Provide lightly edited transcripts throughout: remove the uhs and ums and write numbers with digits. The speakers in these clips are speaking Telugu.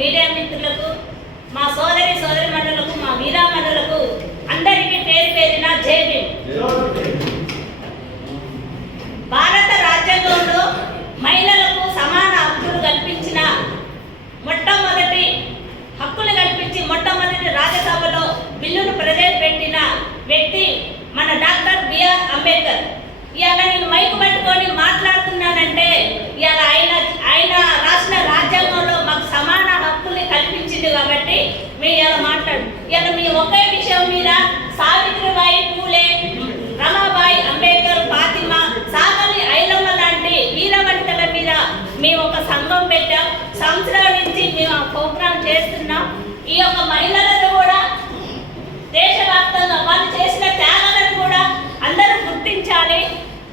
మీడియా మిత్రులకు, మా సోదరి మండలకు, మా వీరామణులకు అందరికీ పేరు పేరిన జై భీమ్. భారత రాజ్యాంగంలో మహిళలకు సమాన హక్కులు కల్పించిన మొట్టమొదటి రాజ్యసభలో బిల్లును ప్రవేశపెట్టిన వ్యక్తి మన డాక్టర్ బిఆర్ అంబేద్కర్. ఇవాళ నేను మైకు పట్టుకొని మాట్లాడుతున్నానంటే ఇవాళ ఆయన రాసిన రాజ్యాంగంలో మాకు సమాన హక్కుల్ని కల్పించింది కాబట్టి మేము ఇలా ఇవాళ మీ ఒకే విషయం మీద సావిత్రిబాయి పూలే, రమాబాయి అంబేద్కర్, ఫాతిమా, సాగలి ఐలమ్మ లాంటి వీరవనితల మీద మేము ఒక సంఘం పెట్టాం. సంవత్సరాల నుంచి మేము ఆ ప్రోగ్రాం చేస్తున్నాం. ఈ యొక్క మహిళలను కూడా దేశవ్యాప్తంగా వాళ్ళు చేసిన త్యాగాలను కూడా అందరూ గుర్తించాలి.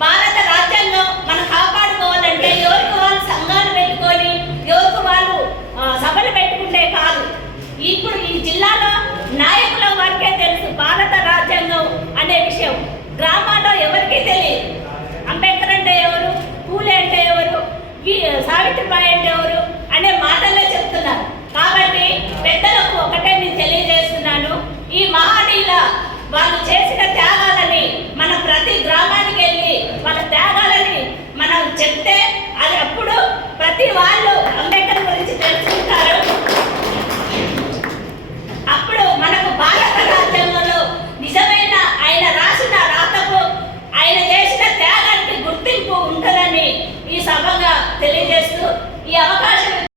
భారత రాజ్యాంగం మనం కాపాడుకోవాలంటే ఎవరికి వాళ్ళు సంఘాలు పెట్టుకొని ఎవరికి వాళ్ళు సభలు పెట్టుకుంటే కాదు. ఇప్పుడు ఈ జిల్లాలో నాయకుల వారికే తెలుసు భారత రాజ్యాంగం అనే విషయం. గ్రామాల్లో ఎవరికీ తెలియదు. అంబేద్కర్ అంటే ఎవరు, పూలే అంటే ఎవరు, సావిత్రిబాయి అంటే ఎవరు అనే మాటలే చెప్తున్నారు. కాబట్టి పెద్దలకు ఒకటే నేను తెలియజేస్తున్నాను, ఈ మహనీయుల వాళ్ళు చేసిన త్యాగాలని మనం ప్రతి గ్రామానికి వెళ్ళి వాళ్ళ త్యాగాలని మనం చెప్తే అది అప్పుడు ప్రతి వాళ్ళు